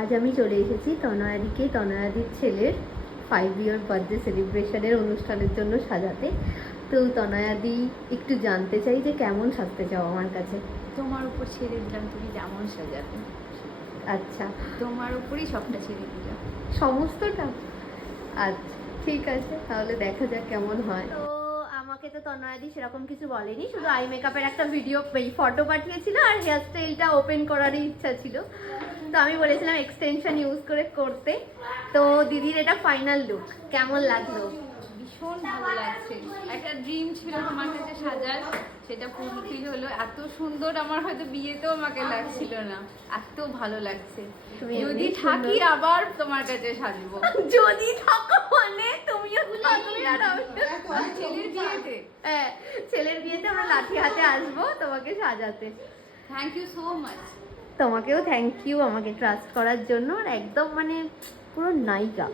আজ আমি চলে এসেছি তনয়াদিকে, তনয়াদির ছেলের 5 ইয়ার বার্থডে সেলিব্রেশনের অনুষ্ঠানের জন্য সাজাতে। তো তনয়াদি একটু জানতে চাই যে কেমন সাজতে চাও আমার কাছে। তোমার উপর ছেড়ে দিলাম, তুমি যেমন সাজাবে। আচ্ছা, তোমার উপরই সবটা ছেড়ে দিলাম, সমস্তটা। আচ্ছা ঠিক আছে, তাহলে দেখা যাক কেমন হয়। তো আমাকে তো তনয়াদি সেরকম কিছু বলেনি, শুধু আই মেকআপের একটা ভিডিও ফটো পাঠিয়েছিল আর হেয়ার স্টাইলটা ওপেন করারই ইচ্ছা ছিল। তো আমি বলেছিলাম এক্সটেনশন ইউজ করে করতে। তো দিদির এটা ফাইনাল লুক, কেমন লাগলো? ভীষণ ভালো লাগছে। একটা ড্রিম ছিল তোমার কাছে সাজার, সেটা ফুলফিল হলো। এত সুন্দর আমার হয়তো বিয়েতেও আমাকে লাগছিল না, এত ভালো লাগছে। তুমি যদি এমনি থাকি সুন্দর। আবার তোমার কাছে সাজবো। যদি থাকো মানে তুমিও থাকবে আর আমি। ছেলের বিয়েতে হ্যাঁ, ছেলের বিয়েতে আমরা লাঠি হাতে আসবো তোমাকে সাজাতে। Thank you so much. তোমাকেও থ্যাংক ইউ আমাকে ট্রাস্ট করার জন্য, আর একদম মানে পুরো নায়িকা।